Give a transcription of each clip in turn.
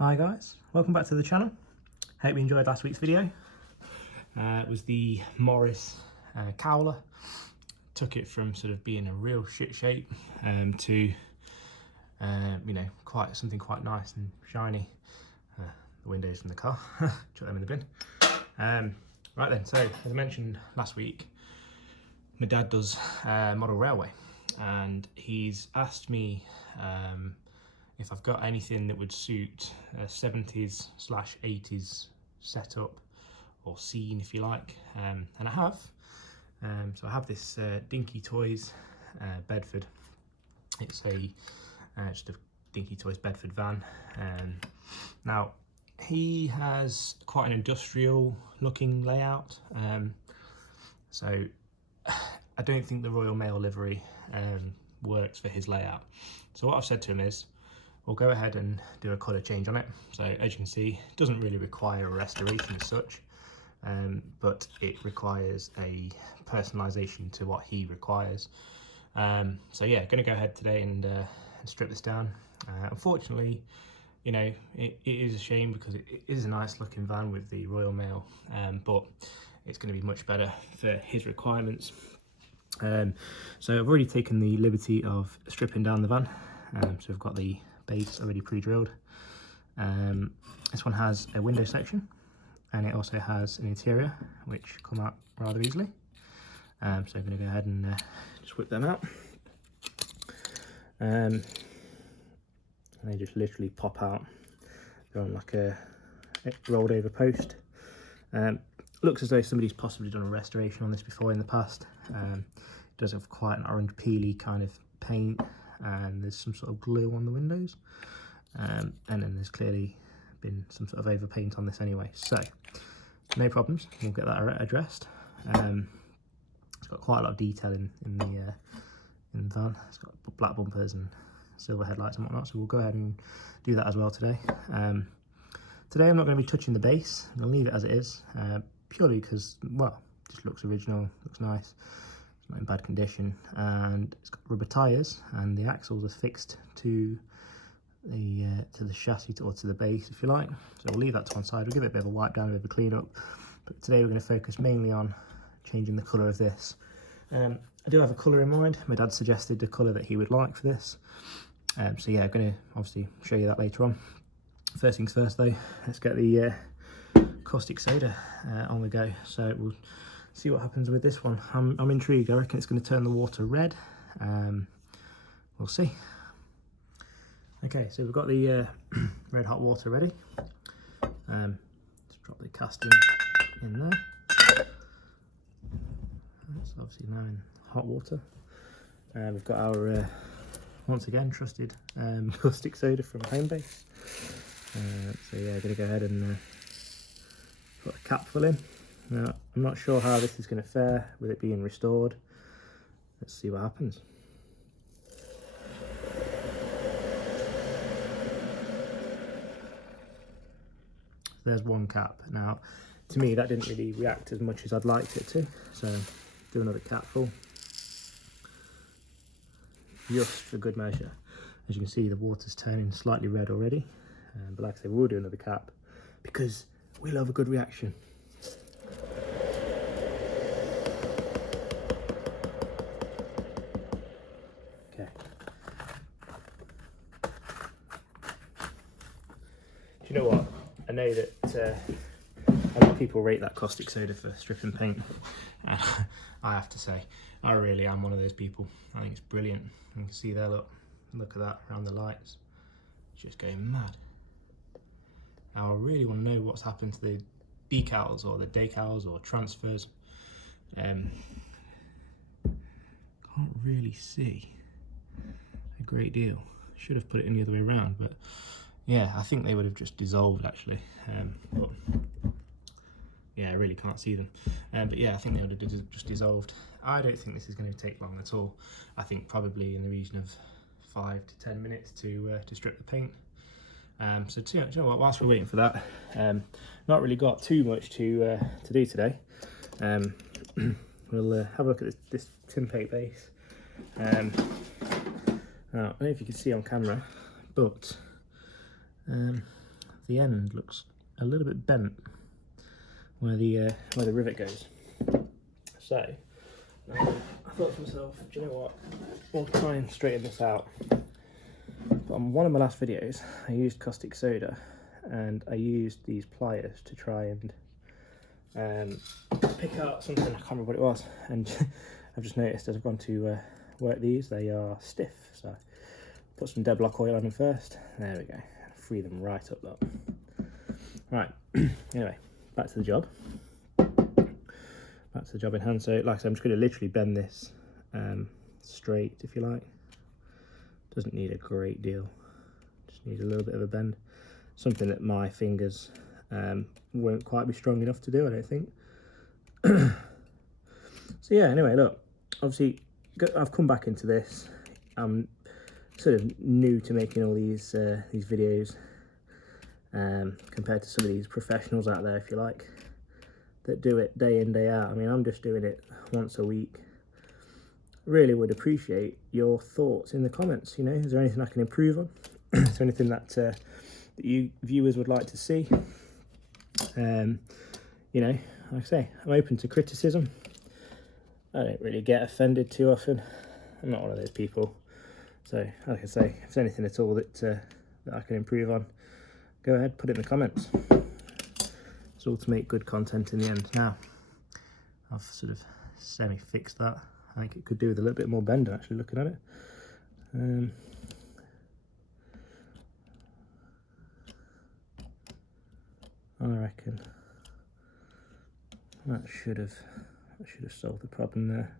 Hi guys, welcome back to the channel. Hope you enjoyed last week's video. It was the Morris cowler. Took it from sort of being a real shit shape to you know, something quite nice and shiny. The windows from the car, chuck them in the bin. Right then, so as I mentioned last week, my dad does model railway, and he's asked me if I've got anything that would suit a 70s/80s setup or scene, if you like, and I have. So I have this Dinky Toys Bedford. It's a just a Dinky Toys Bedford van. Now he has quite an industrial looking layout, so I don't think the Royal Mail livery works for his layout. So what I've said to him is, we'll go ahead and do a colour change on it. So as you can see, it doesn't really require a restoration as such, but it requires a personalisation to what he requires. So yeah, going to go ahead today and strip this down. Unfortunately, you know, it is a shame because it is a nice looking van with the Royal Mail, but it's going to be much better for his requirements. So I've already taken the liberty of stripping down the van. So we've got the base already pre-drilled. This one has a window section, and it also has an interior which come out rather easily. So I'm going to go ahead and just whip them out. And they just literally pop out. They're on like a rolled over post. Looks as though somebody's possibly done a restoration on this before in the past. It does have quite an orange peely kind of paint, and there's some sort of glue on the windows, and then there's clearly been some sort of over paint on this anyway, so no problems, we'll get that addressed. It's got quite a lot of detail in the van. It's got black bumpers and silver headlights and whatnot, so we'll go ahead and do that as well today. Today I'm not going to be touching the base. I'm going to leave it as it is, purely because, well, it just looks original, looks nice. It's not in bad condition, and it's got rubber tyres, and the axles are fixed to the chassis or to the base, if you like. So we'll leave that to one side. We'll give it a bit of a wipe down, a bit of a clean up. But today we're going to focus mainly on changing the colour of this. I do have a colour in mind. My dad suggested the colour that he would like for this. So yeah, I'm going to obviously show you that later on. First things first though, let's get the caustic soda on the go. So we'll see what happens with this one. I'm intrigued. I reckon it's going to turn the water red. We'll see. Okay, so we've got the red hot water ready. Just drop the casting in there. It's obviously now in hot water. We've got our once again trusted caustic soda from Homebase. So yeah, I'm going to go ahead and put a cap full in. Now, I'm not sure how this is going to fare with it being restored. Let's see what happens. There's one cap. Now, to me, that didn't really react as much as I'd liked it to. So, do another cap full. Just for good measure. As you can see, the water's turning slightly red already. But like I say, we'll do another cap because we love a good reaction. Okay. Do you know what? I know that a lot of people rate that caustic soda for stripping paint. I have to say, I really am one of those people. I think it's brilliant. You can see there, look at that around the lights. It's just going mad. Now I really want to know what's happened to the decals or the decals or transfers. Can't really see a great deal. Should have put it in the other way around, but yeah, I think they would have just dissolved actually. But yeah, I really can't see them. But yeah, I think they would have just dissolved. I don't think this is going to take long at all. I think probably in the region of 5 to 10 minutes to strip the paint. So do you know what, whilst we're waiting for that, not really got too much to do today. We'll have a look at this tin plate base. Now, I don't know if you can see on camera, but the end looks a little bit bent where the rivet goes. So I thought to myself, do you know what, we'll try and straighten this out. But on one of my last videos I used caustic soda and I used these pliers to try and pick out something, I can't remember what it was, and I've just noticed as I've gone to work these, they are stiff, so I put some dead block oil on them first. There we go, free them right up though. Right, anyway, back to the job. Back to the job in hand. So like I said, I'm just going to literally bend this straight, if you like. Doesn't need a great deal, just need a little bit of a bend. Something that my fingers won't quite be strong enough to do, I don't think. So yeah, anyway, look, obviously I've come back into this. I'm sort of new to making all these videos compared to some of these professionals out there, if you like, that do it day in, day out. I mean, I'm just doing it once a week. Really would appreciate your thoughts in the comments. You know, is there anything I can improve on? Is there anything that you viewers would like to see? You know, like I say, I'm open to criticism. I don't really get offended too often. I'm not one of those people. So, like I say, if there's anything at all that I can improve on, go ahead, put it in the comments. It's all to make good content in the end. Now, I've sort of semi-fixed that. I think it could do with a little bit more bend, actually, looking at it. I reckon that should have solved the problem there.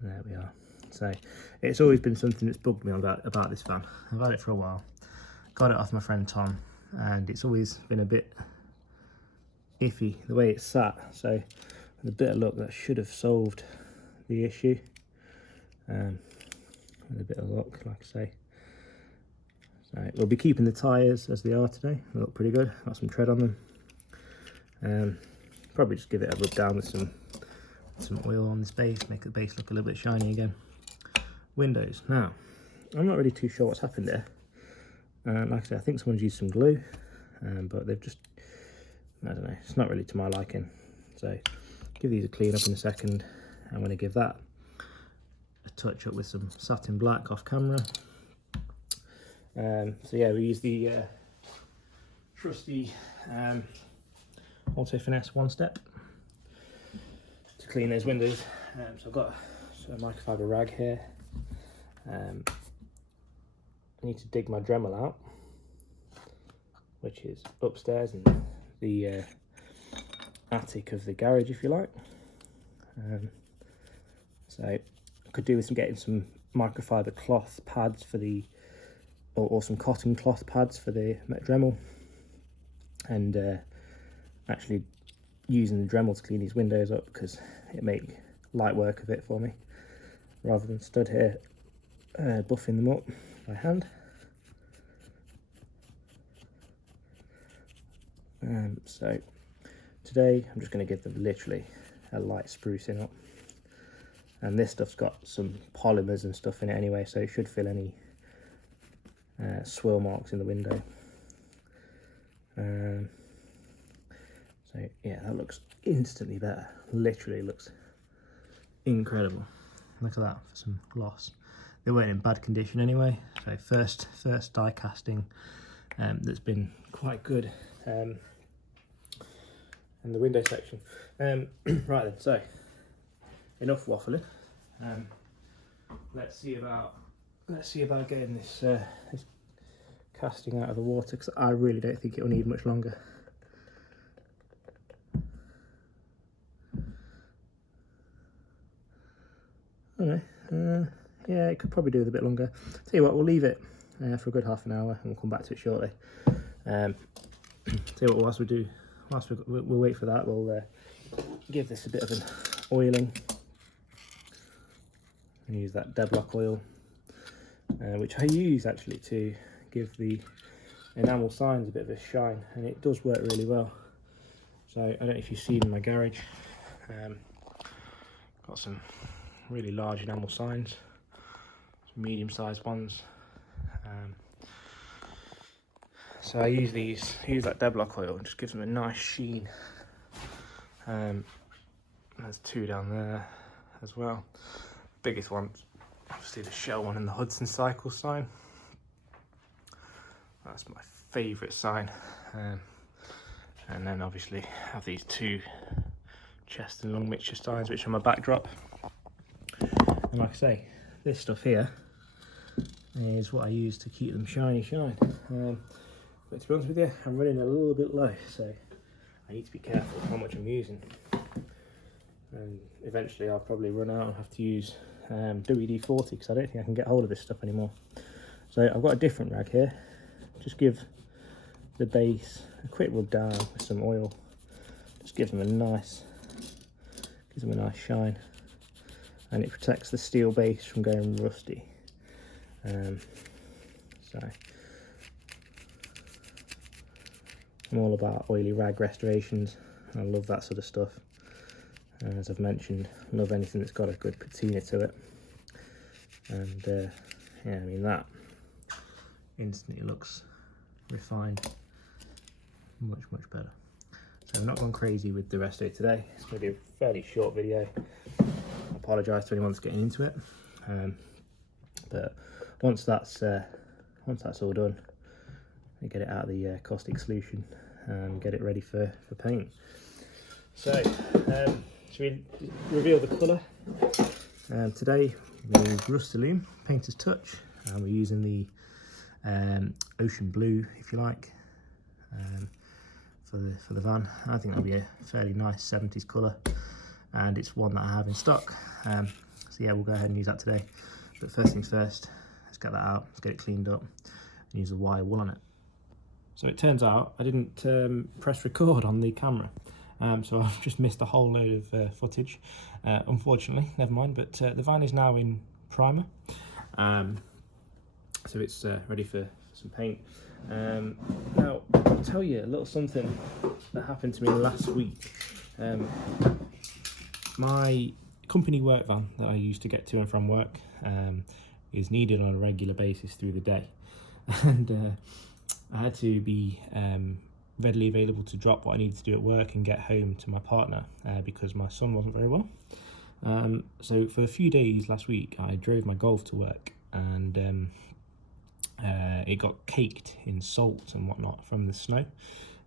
There we are. So it's always been something that's bugged me about this fan. I've had it for a while. Got it off my friend Tom, and it's always been a bit iffy the way it's sat. So with a bit of luck, that should have solved the issue. With a bit of luck, like I say. So we'll be keeping the tyres as they are today. They look pretty good. Got some tread on them. Probably just give it a rub down with some oil on this base, make the base look a little bit shiny again. Windows. Now, I'm not really too sure what's happened there. Like I said, I think someone's used some glue, but they've just, I don't know, it's not really to my liking. So give these a clean up in a second. I'm going to give that a touch up with some satin black off camera. So yeah, we use the trusty Auto Finesse one step to clean those windows. So I've got a microfiber rag here. I need to dig my Dremel out, which is upstairs in the attic of the garage, if you like. So I could do with getting some microfiber cloth pads for the, or some cotton cloth pads for the Dremel, and actually using the Dremel to clean these windows up, because it make light work of it for me, rather than stood here buffing them up by hand. So today I'm just going to give them literally a light sprucing up, and this stuff's got some polymers and stuff in it anyway, so it should fill any swirl marks in the window. So yeah, that looks instantly better. Literally looks incredible. Look at that for some gloss. They weren't in bad condition anyway. So first die casting that's been quite good in the window section. Right then, so enough waffling. Let's see about getting this this casting out of the water, because I really don't think it will need much longer. I don't know. Yeah, it could probably do with a bit longer. Tell you what, we'll leave it for a good half an hour, and we'll come back to it shortly. Tell you what, whilst we'll wait for that, we'll give this a bit of an oiling. And use that dead block oil, which I use actually to give the enamel signs a bit of a shine, and it does work really well. So I don't know if you've seen in my garage, got some really large enamel signs, some medium-sized ones, So I use that Deblock oil, and just gives them a nice sheen. There's two down there as well. Biggest one's obviously the Shell one and the Hudson Cycle sign. That's my favourite sign. And then obviously have these two chest and long mixture signs, which are my backdrop. And like I say, this stuff here is what I use to keep them shiny. But to be honest with you, I'm running a little bit low, so I need to be careful how much I'm using. And eventually I'll probably run out and have to use WD-40 because I don't think I can get hold of this stuff anymore. So I've got a different rag here. Just give the base a quick rub down with some oil. Just gives them a nice shine, and it protects the steel base from going rusty. So I'm all about oily rag restorations. I love that sort of stuff. As I've mentioned, I love anything that's got a good patina to it. And yeah, I mean, that instantly looks refined, much better. So I've not gone crazy with the rest of it today. It's going to be a fairly short video. I apologise to anyone that's getting into it, but once that's all done, I get it out of the caustic solution and get it ready for paint. So should we reveal the colour? Today we use Rust-Oleum Painter's Touch, and we're using the ocean blue, if you like, for the van. I think that'll be a fairly nice 70s colour, and it's one that I have in stock. So yeah, we'll go ahead and use that today. But first things first, let's get that out, let's get it cleaned up, and use the wire wool on it. So it turns out I didn't press record on the camera. So I've just missed a whole load of footage, unfortunately. Never mind, but the van is now in primer, so it's ready for some paint. Now I'll tell you a little something that happened to me last week. My company work van that I use to get to and from work is needed on a regular basis through the day, and I had to be readily available to drop what I needed to do at work and get home to my partner because my son wasn't very well. So for a few days last week I drove my Golf to work, and it got caked in salt and whatnot from the snow,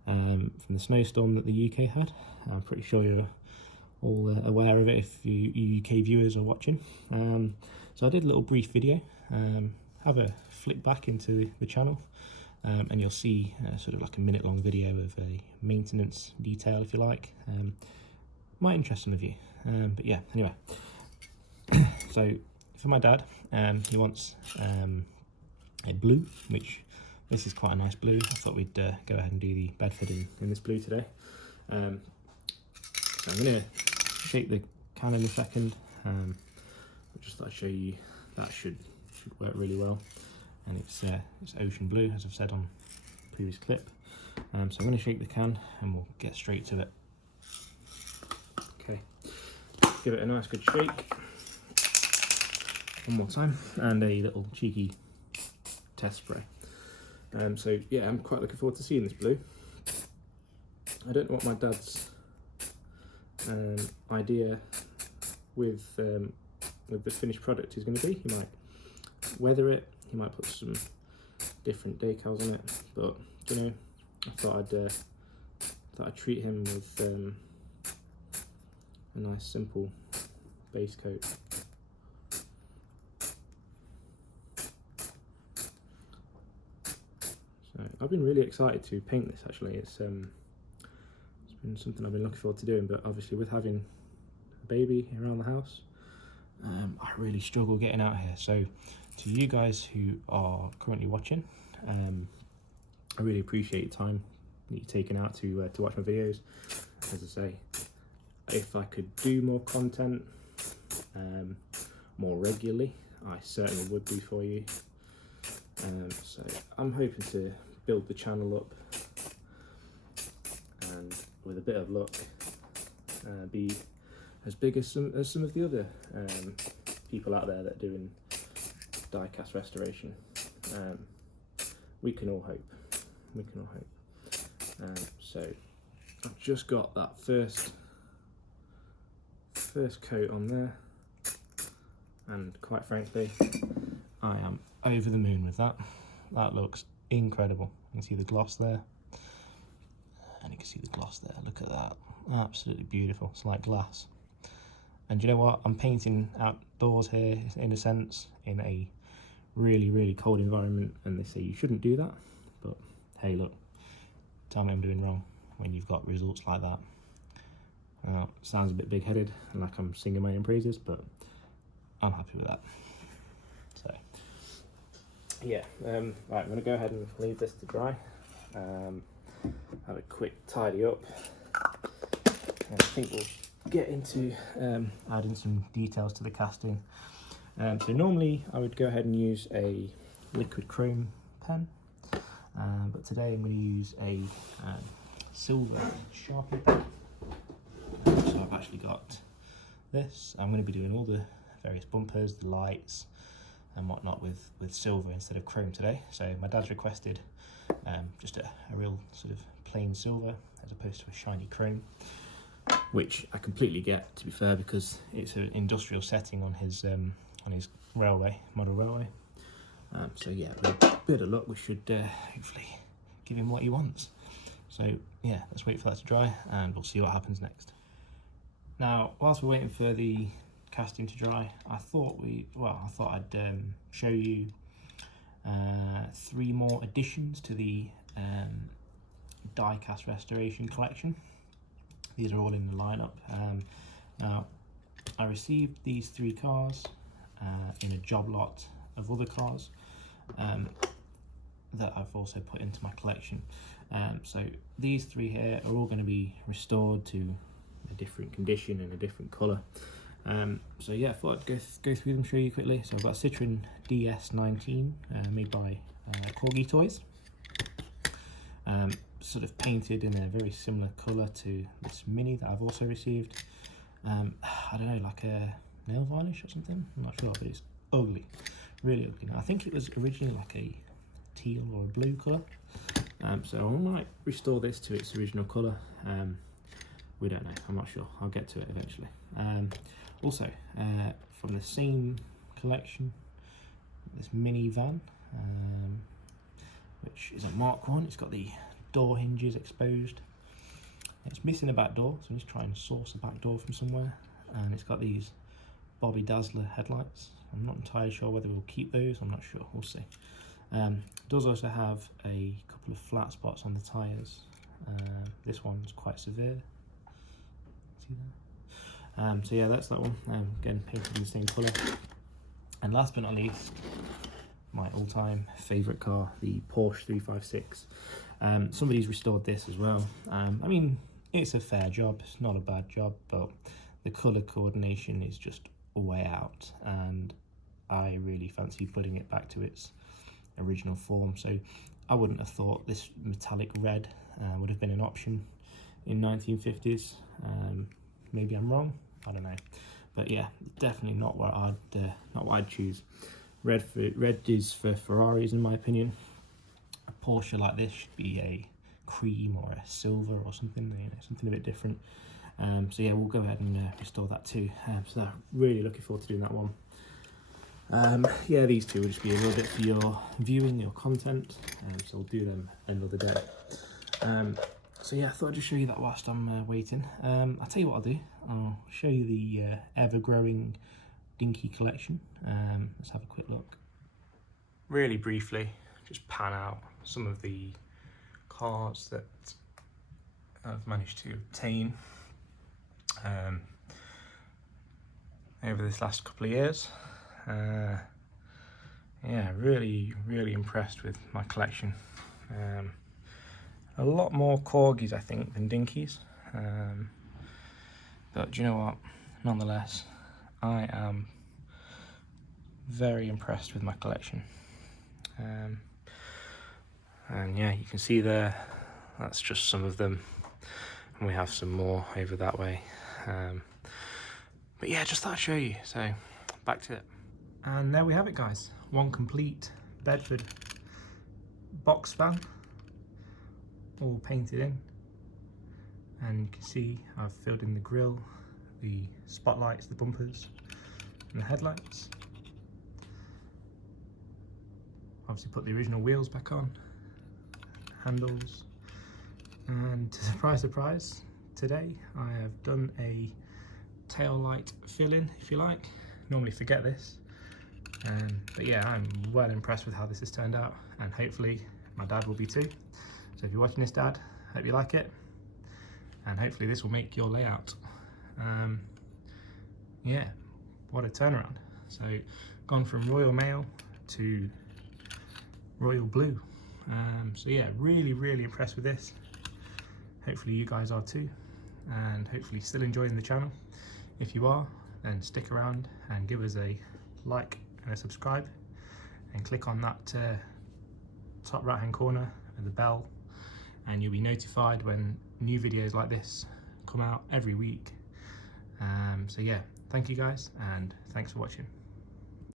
from the snowstorm that the UK had. I'm pretty sure you're all aware of it if you UK viewers are watching. So I did a little brief video. Have a flick back into the channel, and you'll see sort of like a minute-long video of a maintenance detail, if you like. Might interest some of you, but yeah, anyway. So for my dad, he wants a blue, which this is quite a nice blue. I thought we'd go ahead and do the Bedford in this blue today. So I'm going to shake the can in a second. I just thought I'd show you that should work really well. And it's ocean blue, as I've said on the previous clip. So I'm going to shake the can and we'll get straight to it. Okay, give it a nice good shake one more time, and a little cheeky test spray. So yeah, I'm quite looking forward to seeing this blue. I don't know what my dad's idea with the finished product is going to be. He might weather it, he might put some different decals on it, but you know, I thought I'd treat him with a nice simple base coat. So I've been really excited to paint this actually. It's been something I've been looking forward to doing, but obviously with having a baby around the house, I really struggle getting out here. So to you guys who are currently watching, I really appreciate your time that you're taking out to watch my videos. As I say, if I could do more content more regularly, I certainly would do for you. So I'm hoping to build the channel up, and with a bit of luck be as big as some of the other people out there that are doing die-cast restoration. we can all hope. We can all hope. So I've just got that first coat on there, and quite frankly, I am over the moon with that. That looks incredible. You can see the gloss there, and you can see the gloss there. Look at that, absolutely beautiful. It's like glass. And you know what? I'm painting outdoors here, in a sense, in a really cold environment, and they say you shouldn't do that. But hey, look, tell me I'm doing wrong when you've got results like that. Sounds a bit big-headed and like I'm singing my own praises, but I'm happy with that. So yeah, right, I'm going to go ahead and leave this to dry. Have a quick tidy up. And I think we'll get into adding some details to the casting. So normally I would go ahead and use a liquid chrome pen, but today I'm going to use a silver Sharpie pen. So I've actually got this. I'm going to be doing all the various bumpers, the lights and whatnot with silver instead of chrome today. So my dad's requested just a real sort of plain silver as opposed to a shiny chrome, which I completely get, to be fair, because it's an industrial setting on his railway, model railway. So yeah, with a bit of luck we should hopefully give him what he wants. So yeah, let's wait for that to dry and we'll see what happens next. Now, whilst we're waiting for the casting to dry, I thought I'd show you 3 more additions to the die cast restoration collection. These are all in the lineup. Now, I received these 3 cars in a job lot of other cars that I've also put into my collection. So these 3 here are all going to be restored to a different condition and a different colour. So yeah, I thought I'd go through them, show you quickly. So I've got a Citroen DS19 made by Corgi Toys, sort of painted in a very similar colour to this Mini that I've also received. I don't know, like a nail varnish or something, I'm not sure, but it's ugly, really ugly. Now, I think it was originally like a teal or a blue colour, so I might restore this to its original colour. We don't know, I'm not sure, I'll get to it eventually. Also, from the same collection, this mini van, which is a Mark 1. It's got the door hinges exposed. It's missing a back door, so I'm just trying to source a back door from somewhere. And it's got these Bobby Dazzler headlights. I'm not entirely sure whether we'll keep those, I'm not sure, we'll see. It does also have a couple of flat spots on the tyres. This one's quite severe. See that? So yeah, that's that one. Again, painted in the same colour. And last but not least, my all-time favourite car, the Porsche 356. Somebody's restored this as well. I mean, it's a fair job, it's not a bad job, but the colour coordination is just way out, and I really fancy putting it back to its original form. So I wouldn't have thought this metallic red would have been an option in 1950s. Maybe I'm wrong, I don't know, but yeah, definitely not what I'd choose. Red is for Ferraris, in my opinion. A Porsche like this should be a cream or a silver or something, you know, something a bit different. So yeah, we'll go ahead and restore that too. So really looking forward to doing that one. Yeah, these two will just be a little bit for your viewing, your content, so we'll do them another day. So yeah, I thought I'd just show you that whilst I'm waiting. I'll tell you what I'll do. I'll show you the ever-growing Dinky collection. Let's have a quick look. Really briefly, just pan out some of the cars that I've managed to obtain over this last couple of years. Yeah, really impressed with my collection. A lot more Corgis, I think, than Dinkies, but do you know what, nonetheless, I am very impressed with my collection. And yeah, you can see there, that's just some of them, and we have some more over that way. But yeah, just thought I'd show you, so back to it. And there we have it, guys, one complete Bedford box fan, all painted in, and you can see I've filled in the grille, the spotlights, the bumpers and the headlights. Obviously put the original wheels back on, handles, and surprise surprise, today I have done a tail light fill-in, if you like. Normally forget this, but yeah, I'm well impressed with how this has turned out, and hopefully my dad will be too. So if you're watching this, Dad, hope you like it, and hopefully this will make your layout. Yeah, what a turnaround. So gone from royal mail to royal blue. So yeah, really impressed with this. Hopefully you guys are too, and hopefully still enjoying the channel. If you are, then stick around and give us a like and a subscribe, and click on that top right hand corner of the bell, and you'll be notified when new videos like this come out every week. So yeah, thank you guys, and thanks for watching.